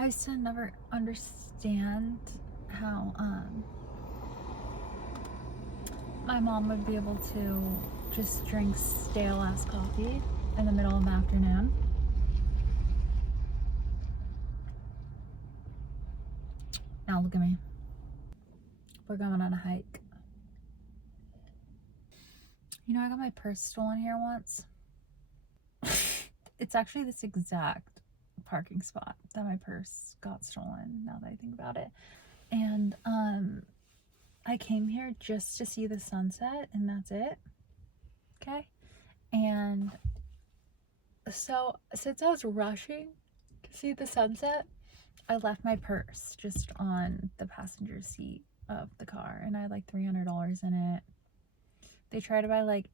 I used to never understand how my mom would be able to just drink stale ass coffee in the middle of the afternoon. Now look at me. We're going on a hike. You know, I got my purse stolen here once. It's actually this exact parking spot that my purse got stolen, now that I think about it. And I came here just to see the sunset, and that's it. Okay? And so since I was rushing to see the sunset, I left my purse just on the passenger seat of the car, and I had like $300 in it. They tried to buy like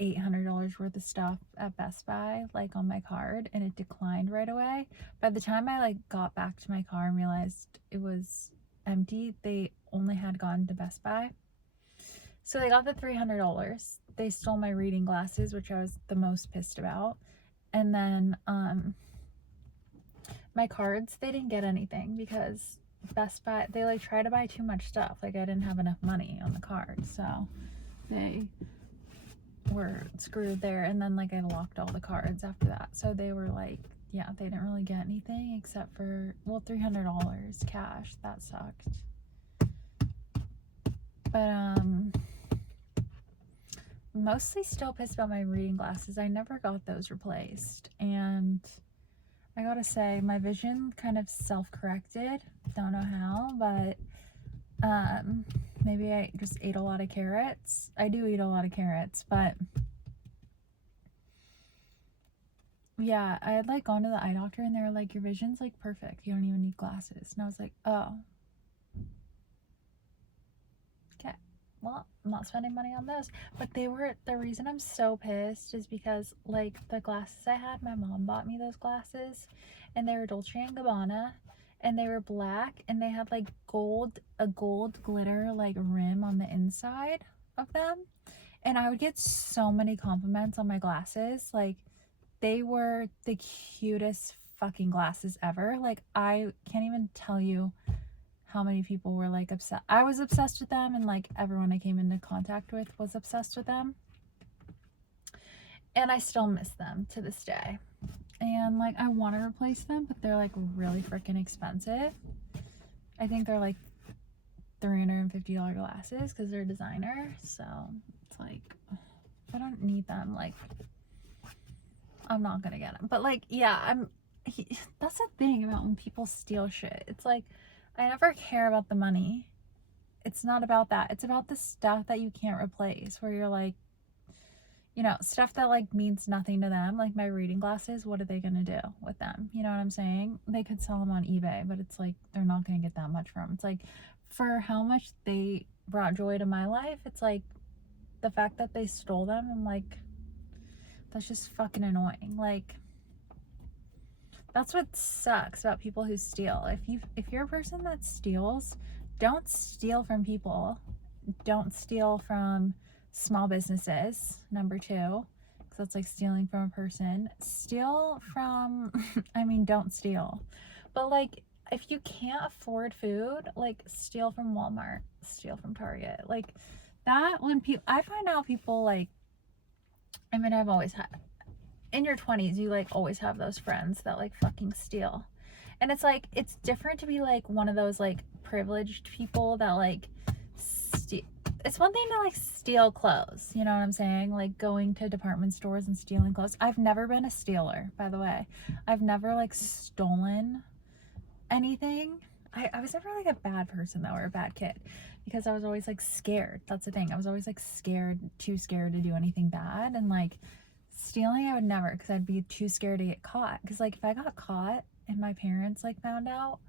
$800 worth of stuff at Best Buy, like on my card, and it declined right away. By the time I like got back to my car and realized it was empty, they only had gone to Best Buy. So they got the $300. They stole my reading glasses, which I was the most pissed about. And then my cards, they didn't get anything because Best Buy, they like try to buy too much stuff. Like I didn't have enough money on the card, so they were screwed there. And then like I locked all the cards after that, so they were like, yeah, they didn't really get anything except for, well, $300 cash. That sucked. But mostly still pissed about my reading glasses. I never got those replaced, and I gotta say my vision kind of self-corrected. Don't know how, but maybe I just ate a lot of carrots. I do eat a lot of carrots, but yeah, I had like gone to the eye doctor and they were like, your vision's like perfect, you don't even need glasses. And I was like, oh, okay, well, I'm not spending money on those. But they were, the reason I'm so pissed is because like the glasses I had, my mom bought me those glasses, and they were Dolce & Gabbana, and they were black, and they had like a gold glitter like rim on the inside of them. And I would get so many compliments on my glasses. Like they were the cutest fucking glasses ever. Like I can't even tell you how many people were like obsessed. I was obsessed with them, and like everyone I came into contact with was obsessed with them. And I still miss them to this day. And like I want to replace them, but they're like really freaking expensive. I think they're like $350 glasses because they're designer. So it's like, if I don't need them, like I'm not gonna get them. But like, yeah, that's the thing about when people steal shit. It's like, I never care about the money. It's not about that. It's about the stuff that you can't replace, where you're like, you know, stuff that like means nothing to them. Like my reading glasses, what are they gonna do with them? You know what I'm saying? They could sell them on eBay, but it's like they're not gonna get that much from them. It's like, for how much they brought joy to my life, it's like the fact that they stole them, I'm like, that's just fucking annoying. Like, that's what sucks about people who steal. If you're a person that steals, don't steal from people. Don't steal from small businesses, number 2, because that's like stealing from a person. Steal from I mean, don't steal. But like, if you can't afford food, like steal from Walmart, steal from Target. Like that, when people, I find out people like, I mean, I've always had, in your 20s, you like always have those friends that like fucking steal. And it's like, it's different to be like one of those like privileged people that like it's one thing to like steal clothes, you know what I'm saying? Like going to department stores and stealing clothes. I've never been a stealer, by the way. I've never like stolen anything. I was never like a bad person though, or a bad kid, because I was always like scared. That's the thing. I was always like scared, too scared to do anything bad. And like stealing, I would never, because I'd be too scared to get caught. Because like if I got caught and my parents like found out,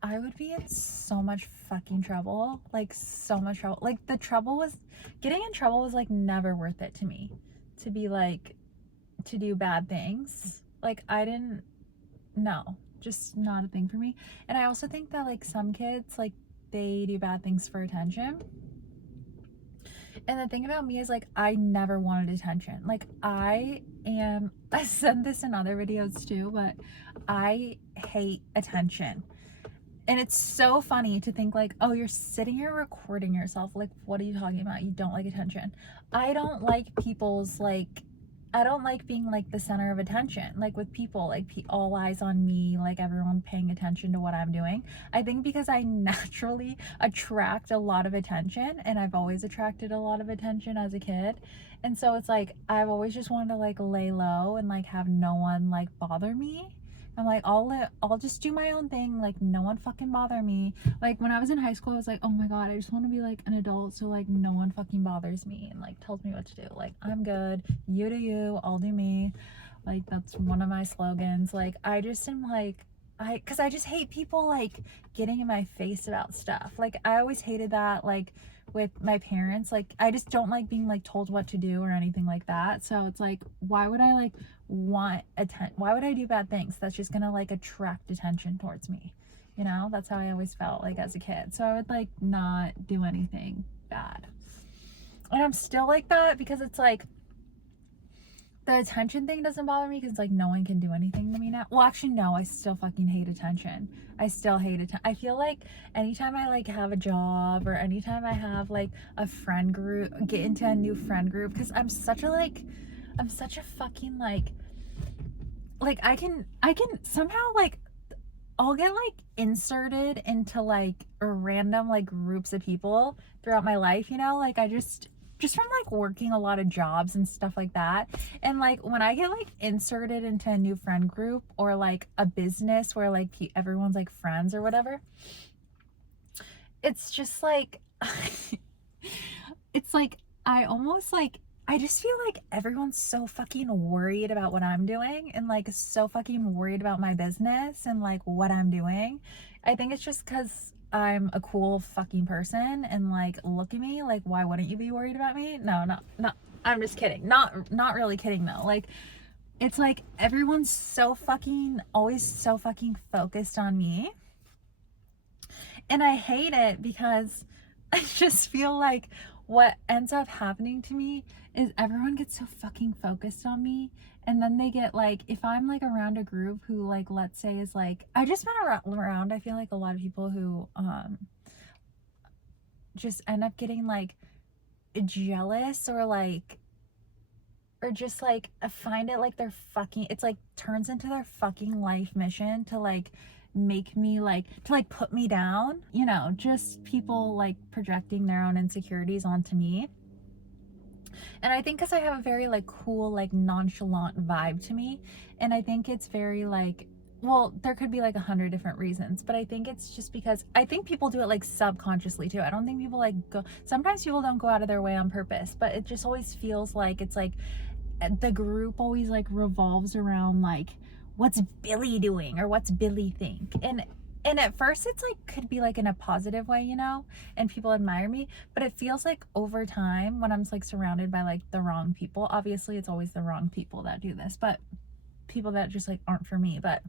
I would be in so much fucking trouble. Like so much trouble. Like the trouble was, getting in trouble was like never worth it to me. To be like, to do bad things. Like I didn't, no, just not a thing for me. And I also think that like some kids, like they do bad things for attention. And the thing about me is like, I never wanted attention. Like I said this in other videos too, but I hate attention. And it's so funny to think like, oh, you're sitting here recording yourself. Like, what are you talking about? You don't like attention. I don't like people's like, I don't like being like the center of attention. Like with people, like all eyes on me, like everyone paying attention to what I'm doing. I think because I naturally attract a lot of attention, and I've always attracted a lot of attention as a kid. And so it's like, I've always just wanted to like lay low and like have no one like bother me. I'm like, I'll just do my own thing. Like, no one fucking bother me. Like, when I was in high school, I was like, oh my God, I just want to be like an adult. So, like, no one fucking bothers me and like tells me what to do. Like, I'm good. You do you. I'll do me. Like, that's one of my slogans. Like, I just am like, cause I just hate people like getting in my face about stuff. Like, I always hated that. Like, with my parents, like I just don't like being like told what to do or anything like that. So it's like, why would I like why would I do bad things that's just gonna like attract attention towards me? You know, that's how I always felt like as a kid. So I would like not do anything bad, and I'm still like that because it's like the attention thing doesn't bother me because like no one can do anything to me now. Well, actually no, I still fucking hate attention. I still hate it. I feel like anytime I like have a job or anytime I have like a friend group, get into a new friend group, because I'm such a fucking like I can somehow like I'll get like inserted into like random like groups of people throughout my life, you know, like I just from like working a lot of jobs and stuff like that. And like when I get like inserted into a new friend group or like a business where like everyone's like friends or whatever, it's just like it's like I almost like I just feel like everyone's so fucking worried about what I'm doing and like so fucking worried about my business and like what I'm doing. I think it's just because I'm a cool fucking person and like look at me, like why wouldn't you be worried about me? No, I'm just kidding. Not really kidding though. Like it's like everyone's so fucking always so fucking focused on me. And I hate it because I just feel like what ends up happening to me is everyone gets so fucking focused on me, and then they get like, if I'm like around a group who like let's say is like, I just been around I feel like a lot of people who just end up getting like jealous or just like find it like they're fucking, it's like turns into their fucking life mission to like make me like to like put me down, you know, just people like projecting their own insecurities onto me. And I think because I have a very like cool like nonchalant vibe to me, and I think it's very like, well, there could be like 100 different reasons, but I think it's just because I think people do it like subconsciously too. I don't think people like go, sometimes people don't go out of their way on purpose, but it just always feels like it's like the group always like revolves around like, what's Billy doing or what's Billy think? And at first it's like could be like in a positive way, you know, and people admire me, but it feels like over time when I'm like surrounded by like the wrong people, obviously it's always the wrong people that do this, but people that just like aren't for me, but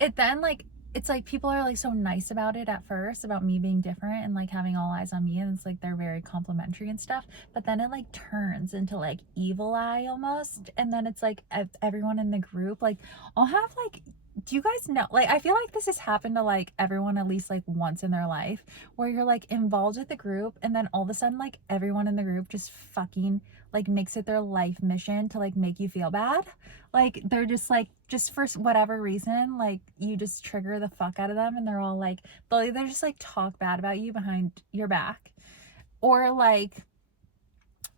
it then like it's like people are like so nice about it at first, about me being different and like having all eyes on me, and it's like they're very complimentary and stuff, but then it like turns into like evil eye almost, and then it's like everyone in the group, like I'll have like, do you guys know, like I feel like this has happened to like everyone at least like once in their life, where you're like involved with the group and then all of a sudden like everyone in the group just fucking like makes it their life mission to like make you feel bad. Like they're just like, just for whatever reason, like you just trigger the fuck out of them and they're all like, they'll either just like talk bad about you behind your back, or like,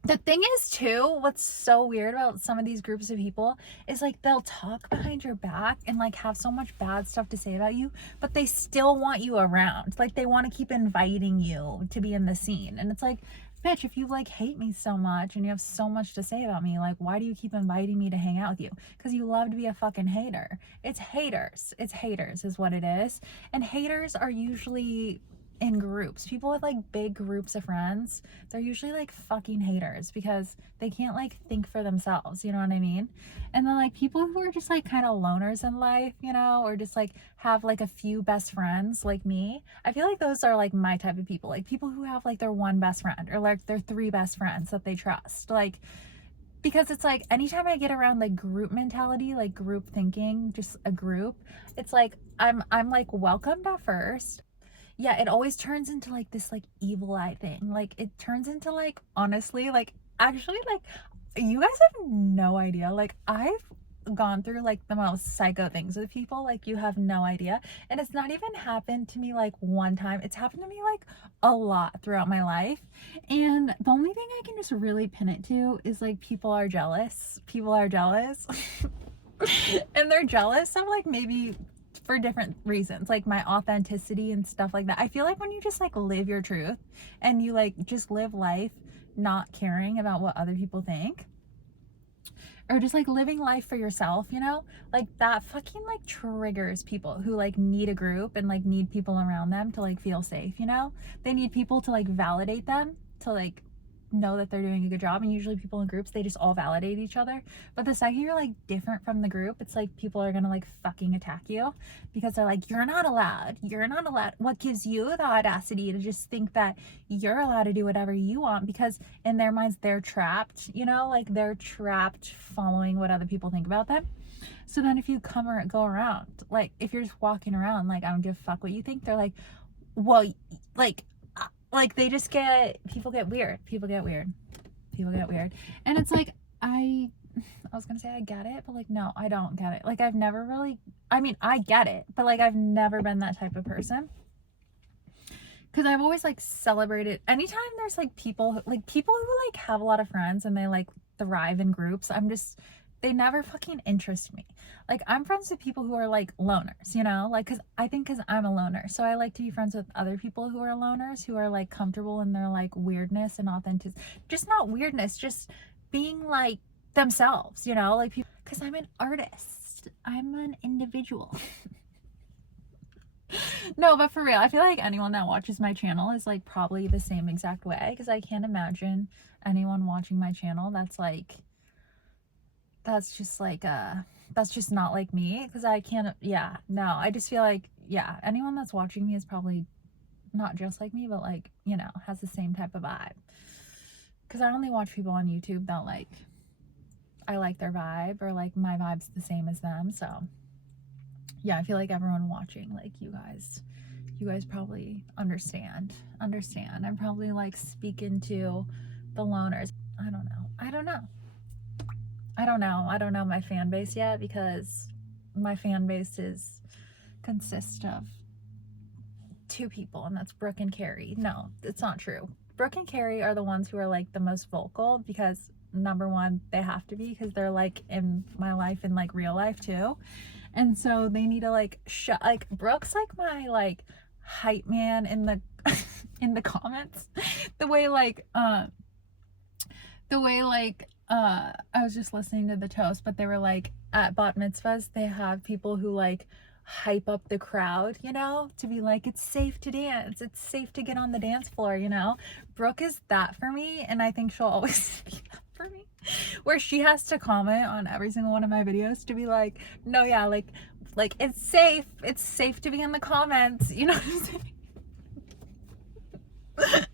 the thing is too, what's so weird about some of these groups of people is like they'll talk behind your back and like have so much bad stuff to say about you, but they still want you around. Like they want to keep inviting you to be in the scene, and it's like, bitch, if you like hate me so much and you have so much to say about me, like why do you keep inviting me to hang out with you? Because you love to be a fucking hater. It's haters is what it is. And haters are usually in groups. People with like big groups of friends, they're usually like fucking haters because they can't like think for themselves, you know what I mean? And then like people who are just like kind of loners in life, you know, or just like have like a few best friends like me, I feel like those are like my type of people. Like people who have like their one best friend or like their three best friends that they trust. Like because it's like anytime I get around like group mentality, like group thinking, just a group, it's like I'm like welcomed at first. Yeah, it always turns into like this like evil eye thing. Like it turns into like, honestly, like actually, like you guys have no idea. Like I've gone through like the most psycho things with people, like you have no idea. And it's not even happened to me like one time. It's happened to me like a lot throughout my life. And the only thing I can just really pin it to is like people are jealous. People are jealous. And they're jealous of like maybe for different reasons, like my authenticity and stuff like that. I feel like when you just like live your truth and you like just live life not caring about what other people think, or just like living life for yourself, you know, like that fucking like triggers people who like need a group and like need people around them to like feel safe, you know. They need people to like validate them, to like know that they're doing a good job. And usually people in groups, they just all validate each other. But the second you're like different from the group, it's like people are gonna like fucking attack you, because they're like, you're not allowed, you're not allowed. What gives you the audacity to just think that you're allowed to do whatever you want? Because in their minds they're trapped, you know, like they're trapped following what other people think about them. So then if you come or go around, like if you're just walking around like, I don't give a fuck what you think, they're like, well, like they just get, people get weird, people get weird, people get weird. And it's like, I was gonna say I get it, but like no, I don't get it. Like I've never really, I mean I get it, but like I've never been that type of person. Because I've always like celebrated anytime there's like people who like have a lot of friends and they like thrive in groups. I'm just, they never fucking interest me. Like I'm friends with people who are like loners, you know, like because I'm a loner, so I like to be friends with other people who are loners, who are like comfortable in their like weirdness and authentic, just not weirdness, just being like themselves, you know, like people, because I'm an artist, I'm an individual. No, but for real, I feel like anyone that watches my channel is like probably the same exact way, because I can't imagine anyone watching my channel that's like, that's just like that's just not like me, because I can't, yeah, no, I just feel like, yeah, anyone that's watching me is probably not just like me, but like, you know, has the same type of vibe. Because I only watch people on YouTube that like, I like their vibe, or like my vibe's the same as them. So yeah, I feel like everyone watching, like you guys probably understand. I'm probably like speaking to the loners. I don't know. I don't know my fan base yet, because my fan base consists of two people, and that's Brooke and Carrie. No, it's not true. Brooke and Carrie are the ones who are like the most vocal, because number one, they have to be, because they're like in my life and like real life too. And so they need to like like Brooke's like my like hype man in the in the comments. The way like I was just listening to the toast, but they were like, at bat mitzvahs they have people who like hype up the crowd, you know, to be like, it's safe to dance, it's safe to get on the dance floor, you know. Brooke is that for me, and I think she'll always be that for me, where she has to comment on every single one of my videos to be like, no, yeah, like it's safe to be in the comments, you know what I'm saying?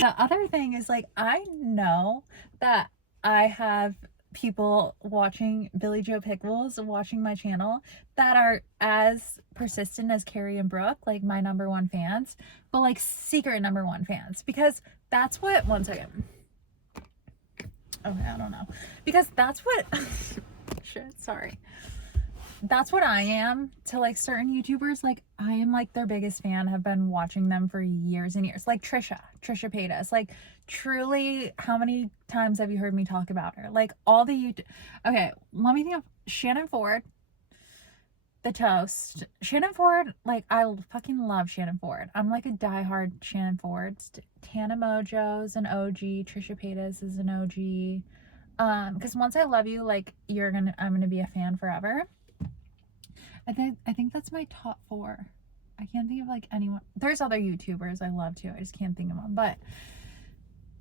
The other thing is like, I know that I have people watching Billie Jo Pickles, watching my channel, that are as persistent as Carrie and Brooke, like my number one fans, but like secret number one fans, because that's what, one second. Okay, I don't know. Because that's what, shit, sorry. That's what I am to like certain YouTubers. Like I am like their biggest fan, have been watching them for years and years. Like Trisha Paytas. Like truly, how many times have you heard me talk about her? Like all the YouTube. Okay, let me think of Shannon Ford, the toast. Shannon Ford, like I fucking love Shannon Ford. I'm like a diehard Shannon Ford. Tana Mojo's an OG. Trisha Paytas is an OG. Because once I love you, like I'm gonna be a fan forever. I think that's my top 4. I can't think of like anyone. There's other YouTubers I love too, I just can't think of them. But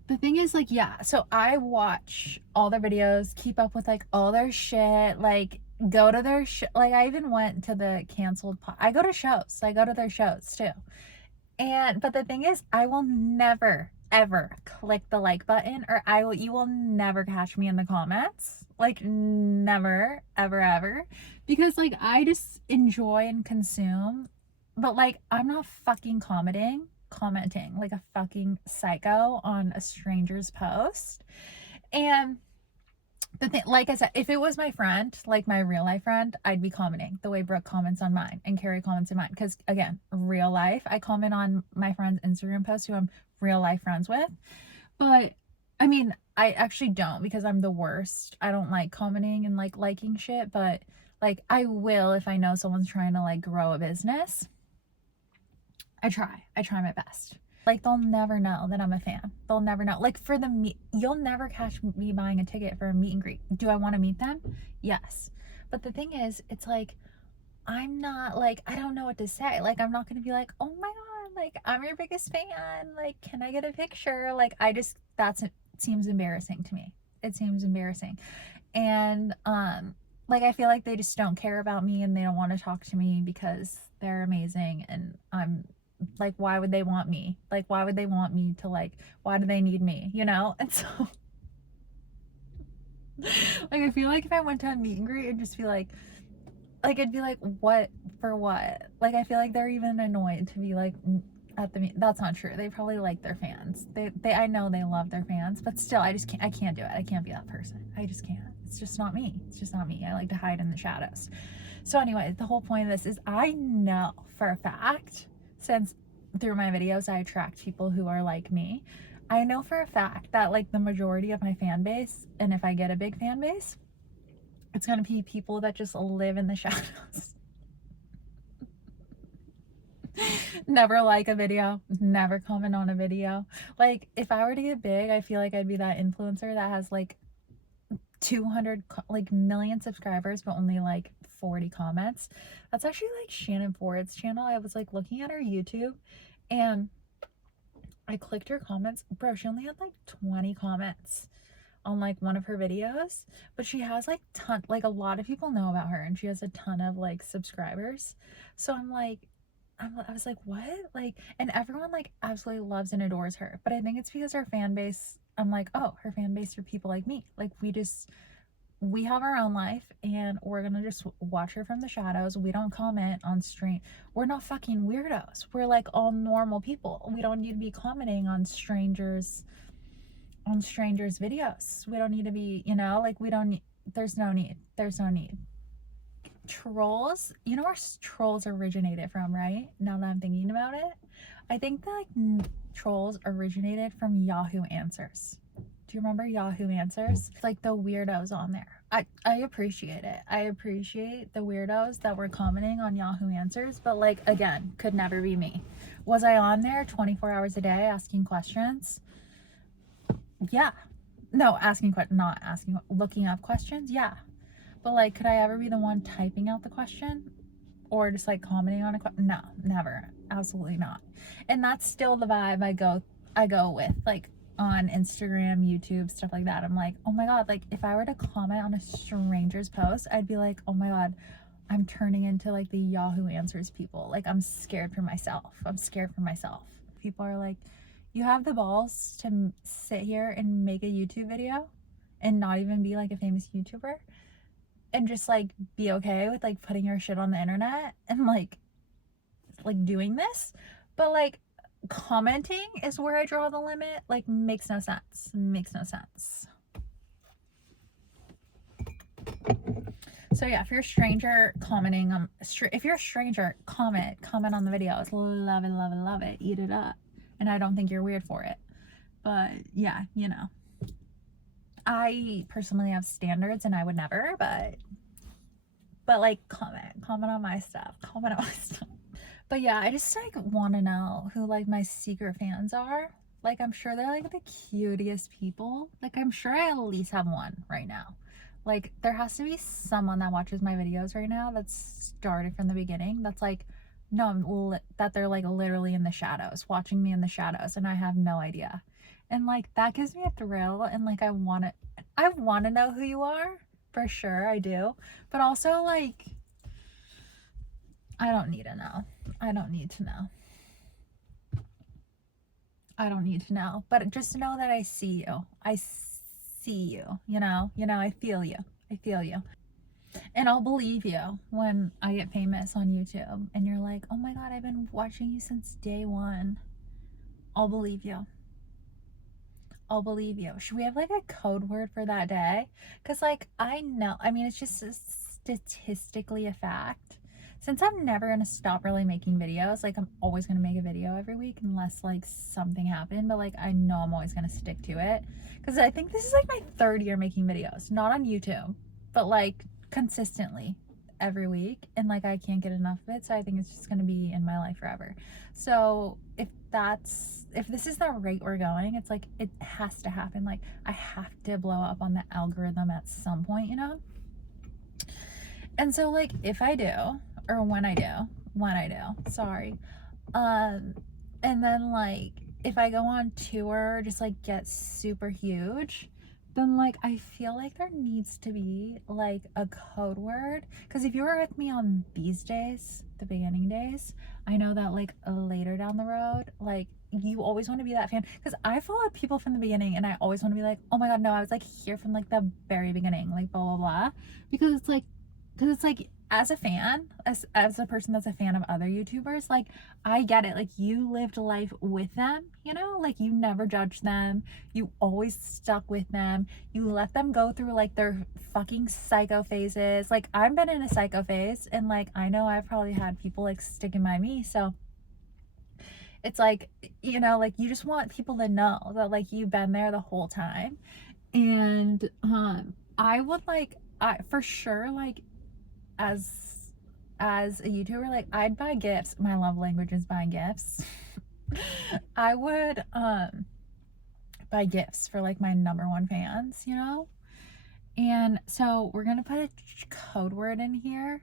the thing is like, yeah, so I watch all their videos, keep up with like all their shit, like go to their like I even went to the canceled I go to shows, I go to their shows too. And but the thing is, I will never ever click the like button, or you will never catch me in the comments. Like, never, ever, ever. Because, like, I just enjoy and consume, but, like, I'm not fucking commenting like a fucking psycho on a stranger's post. And the thing, like I said, if it was my friend, like my real life friend, I'd be commenting the way Brooke comments on mine and Carrie comments on mine. Because again, real life, I comment on my friend's Instagram posts who I'm real life friends with. But I mean, I actually don't, because I'm the worst. I don't like commenting and like liking shit, but like I will if I know someone's trying to like grow a business. I try my best. Like, they'll never know that I'm a fan. They'll never know. Like, for the meet, you'll never catch me buying a ticket for a meet and greet. Do I want to meet them? Yes. But the thing is, it's like, I'm not like, I don't know what to say. Like, I'm not going to be like, oh my God, like, I'm your biggest fan. Like, can I get a picture? Like, it seems embarrassing to me. It seems embarrassing. And, like, I feel like they just don't care about me and they don't want to talk to me because they're amazing and I'm like, why would they want me? Like, why would they want me to, like, why do they need me, you know? And so, like, I feel like if I went to a meet and greet, it'd just be like, it'd be like, what for what? Like, I feel like they're even annoyed to be like at the meet. That's not true. They probably like their fans. I know they love their fans, but still, I can't do it. I can't be that person. I just can't. It's just not me. It's just not me. I like to hide in the shadows. So anyway, the whole point of this is I know for a fact, since through my videos I attract people who are like me, I know for a fact that like the majority of my fan base, and if I get a big fan base, it's going to be people that just live in the shadows. Never like a video, never comment on a video. Like, if I were to get big, I feel like I'd be that influencer that has like 200 like million subscribers but only like 40 comments. That's actually like Shannon Ford's channel. I was like looking at her YouTube and I clicked her comments. Bro, she only had like 20 comments on like one of her videos, but she has like a lot of people know about her and she has a ton of like subscribers. So I was like, what? Like, and everyone like absolutely loves and adores her. But I think it's because her fan base, I'm like, oh, her fan base are people like me. Like, we have our own life and we're gonna just watch her from the shadows. We don't comment on stream. We're not fucking weirdos. We're like all normal people. We don't need to be commenting on strangers videos. We don't need to be, you know, like we don't need, there's no need. Trolls, you know where trolls originated from, right? Now that I'm thinking about it, I think that like trolls originated from Yahoo Answers. Do you remember Yahoo Answers? It's like the weirdos on there. I appreciate it. I appreciate the weirdos that were commenting on Yahoo Answers, but like, again, could never be me. Was I on there 24 hours a day asking questions? Yeah. No, not asking, looking up questions? Yeah. But like, could I ever be the one typing out the question or just like commenting on a question? No, never. Absolutely not. And that's still the vibe I go with, like on Instagram, YouTube, stuff like that. I'm like, oh my God, like if I were to comment on a stranger's post, I'd be like, oh my God, I'm turning into like the Yahoo Answers people. Like, I'm scared for myself. People are like, you have the balls to sit here and make a YouTube video and not even be like a famous YouTuber and just like be okay with like putting your shit on the internet and like doing this, but like commenting is where I draw the limit. Like, makes no sense. So yeah, if you're a stranger commenting, if you're a stranger, comment on the videos. Love it, eat it up. And I don't think you're weird for it, but yeah, you know, I personally have standards and I would never, but like comment on my stuff. But yeah, I just like want to know who like my secret fans are. Like, I'm sure they're like the cutest people. Like, I'm sure I at least have one right now. Like, there has to be someone that watches my videos right now that's started from the beginning. That's like, no, that they're like literally in the shadows, watching me in the shadows, and I have no idea. And like, that gives me a thrill, and like, I want to know who you are. For sure, I do. But also, like, I don't need to know. I don't need to know. But just know that I see you. I see you, you know? I feel you. I feel you. And I'll believe you when I get famous on YouTube and you're like, oh my God, I've been watching you since day one. I'll believe you. I'll believe you. Should we have like a code word for that day? Because, like, I know, I mean, it's just statistically a fact. Since I'm never going to stop really making videos, like, I'm always going to make a video every week unless, like, something happened. But, like, I know I'm always going to stick to it. Because I think this is, like, my 3rd year making videos. Not on YouTube, but, like, consistently every week. And, like, I can't get enough of it. So I think it's just going to be in my life forever. So if this is the rate we're going, it's like, it has to happen. Like, I have to blow up on the algorithm at some point, you know? And so, like, if I do, or when I do, sorry. And then, like, if I go on tour, just, like, get super huge, then, like, I feel like there needs to be, like, a code word. Because if you were with me on these days, the beginning days, I know that, like, later down the road, like, you always want to be that fan. Because I followed people from the beginning, and I always want to be like, oh my God, no, I was, like, here from, like, the very beginning, like, blah, blah, blah. Because it's like, as a fan, as a person that's a fan of other YouTubers, like, I get it. Like, you lived life with them, you know? Like, you never judged them. You always stuck with them. You let them go through, like, their fucking psycho phases. Like, I've been in a psycho phase, and, like, I know I've probably had people, like, sticking by me, so it's like, you know, like, you just want people to know that, like, you've been there the whole time. And I would, like, for sure, like, as a YouTuber, like, I'd buy gifts. My love language is buying gifts. I would buy gifts for, like, my #1 fans, you know? And so we're gonna put a code word in here,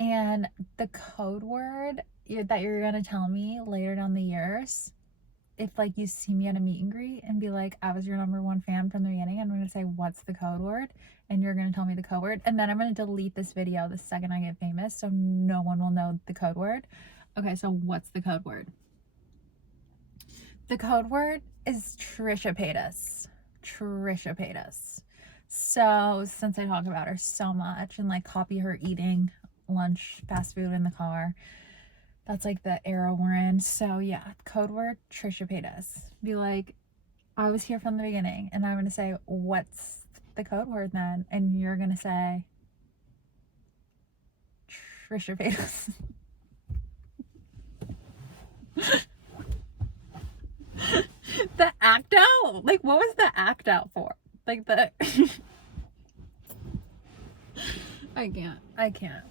and the code word that you're gonna tell me later down the years, if, like, you see me at a meet and greet and be like, I was your #1 fan from the beginning, I'm gonna say, what's the code word? And you're gonna tell me the code word. And then I'm gonna delete this video the second I get famous, so no one will know the code word. Okay, so what's the code word? The code word is Trisha Paytas. Trisha Paytas. So since I talk about her so much and, like, copy her eating lunch, fast food in the car, that's, like, the era we're in. So yeah, code word Trisha Paytas. Be like, I was here from the beginning, and I'm gonna say, what's the code word then? And you're gonna say Trisha Paytas. The act out? Like, what was the act out for? Like, the I can't.